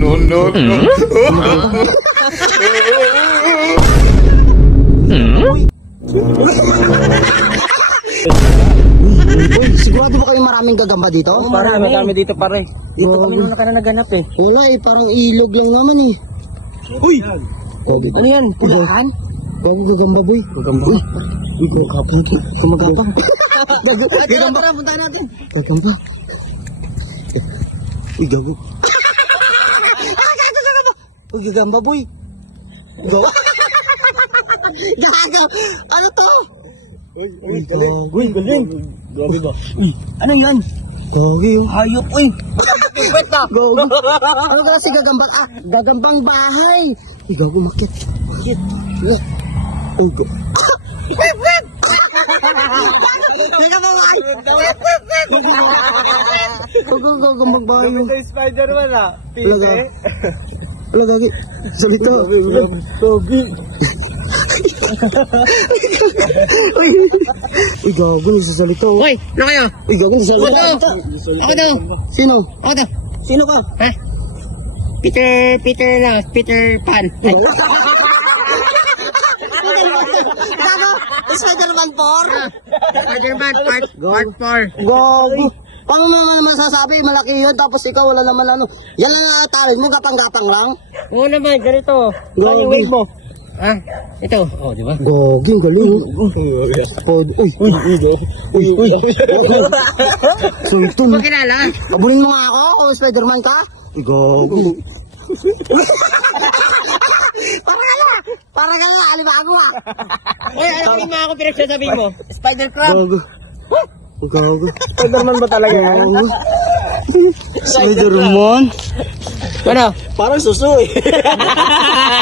no, no, no. Uy, sigurado ba kayo maraming gagamba dito? Marami dito pare. Dito kami nung naganap eh. Wala eh, parang ilog lang naman eh. Uy! COVID. Ano yan? Pulaan? Bago gagamba boy. Gagamba? Uy, gagapang. Gumagapang. Gagamba. Tara, punta natin. Gagamba. Uy, gago. Uy, gagamba boy. Gago. Gago. Ano to? Uy, galing. Grabe ba? Uy, ano yan? Gogi yung Hayop, uy! Pipit na! Gogi. Ano ka kasi gagambang, gagambang bahay. Uy, gago, makit. Makit. Uy, gago. Pipit! Nagabaway! Gagambang bahay yun. Sa Spider-Man ah. Wala, gagi. Salito. Gogi. Uy, gago, nagsasalito. Hoy, ano kayo? Uy, gago, nagsasalito. Ako daw. Sino? Ako daw. Sino ka? Ha? Peter Pan. Ay, Gago, Spider-Man 4? Spider-Man part 4. Gago. Paano naman masasabi, malaki yun, tapos ikaw wala naman ano. Yan lang na talent mo, gapang-gapang lang. Oo naman, ganito. Ano yung wave mo? Ah, ito. Oh, di ba? Gogi, galing. Uy. Sultan. Huwag kilala. Abulin mo nga ako kung Spider-Man ka. Gogi. Para ka na, alibago ah. Hoy, ano yung mga ako pinagsasabi mo? Spider-Crab. Gago. Spider-Man ba talaga yan? Spider-Man? Ano? Parang suso eh.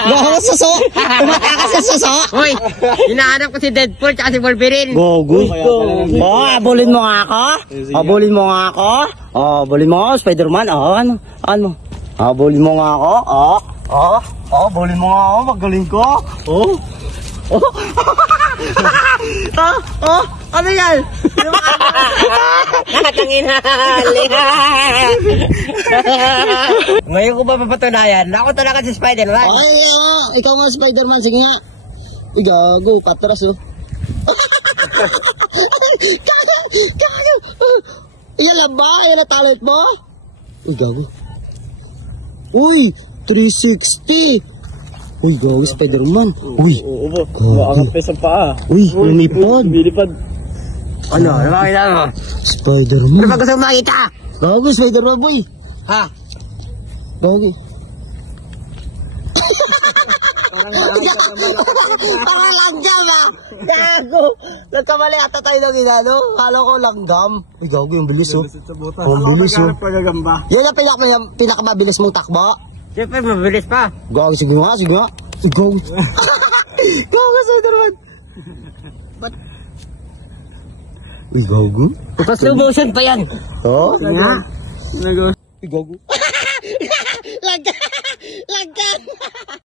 Gago, suso? Kumata ka sa suso? Hoy, hinahanap ko si Deadpool at si Wolverine. Gogo. Abulin mo nga ako. Abulin mo nga ako. Abulin mo nga ako, Spider-Man. Ano? Abulin mo nga ako. Abulin mo nga ako. Magaling ko. Ano yan? Nakatangin Ngayon ko ba papatunayan? Ako talaga si Spider-Man. Ay, ikaw nga Spider-Man. Sige nga. Gago, patras oh. Gago. Iyan lang ba? Iyan ang talent mo? Gago. Uy, 360. Uy, gago, Spider-Man. Uy, Oo po. Maangat pa sa paa. uy, lumipad. Lumilipad. Ano? Ano makita mo? Spider-Man. Ano ba gusto mo makita? Gago, Spider-Man boy. Ha? Gago. Parang langgam ah. Gago. Nagkamali ata tayo ng ginano. Kala ko langgam. Uy, gago, yung bilis oh. Ang bilis oh. Pagagamba. Yan ang pinakamabilis mong takbo. Siyempre, mabilis pa. Gago, sige nga. Gago. Gago, Spider-Man. Uy, gago. Pa slow motion pa yan. Oh? Nga. Uy, gago. Langgam.